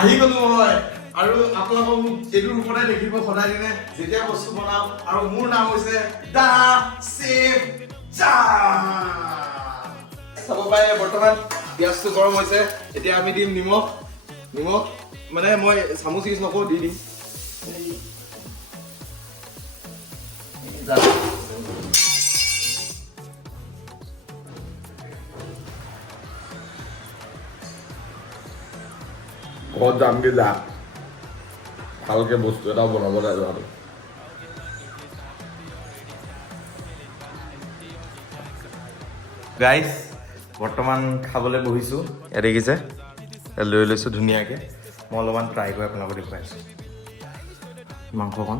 আহি গলো মই আৰু আপোনালোকক মোক এইটোৰ ওপৰতে দেখিব সদায় দিনে যেতিয়া বস্তু বনাও আৰু মোৰ নাম হৈছে দা চেফ জা চাব পাৰে বৰ্তমান পিঁয়াজটো গৰম হৈছে এতিয়া আমি দিম নিমখ মানে মই চামুচ ইউজ নকৰোঁ দি দিম ঘৰত যামগে যা ভালকে বস্তু এটা বনাব লাগে আৰু গাইজ বৰ্তমান খাবলৈ বহিছোঁ ইয়াত দেখিছে লৈ লৈছোঁ ধুনীয়াকৈ মই অলপমান ট্ৰাই কৰি আপোনালোকক দেখুৱাই আছোঁ মাংসকণ